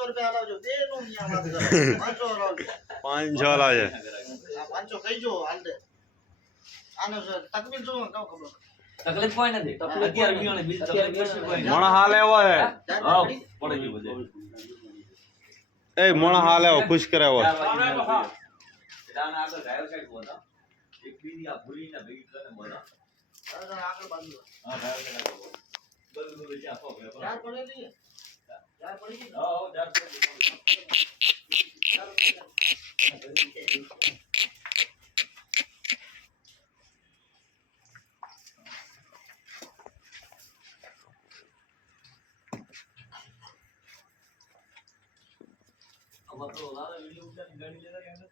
રૂપિયા લાવજો બે નું અહીંયા વાત કરો 500 લાવજો 500 લાવજે 500 કઈ જો હાલ દે આને તકલીફ જો કહો ખબર તકલીફ કોઈ નથી 11 મિલિયન બીજ તકલીફ કોઈ મણ હાલ એવો હે હા પડે ગયું બધે એ મણ હાલ એવો ખુશ કરે એવો દાના આગળ ડ્રાઈવર સાઈડ બોલા એક બીજી આ ભૂરીના ભેગી કરીને બોલા આગળ બાજુ હા ડ્રાઈવર સાઈડ બોલ બોલ જે આપો ચાર પડેલી ચાર પડી હા ચાર પડી अब तो लाला वीडियो उठा गाड़ी लेकर गया ना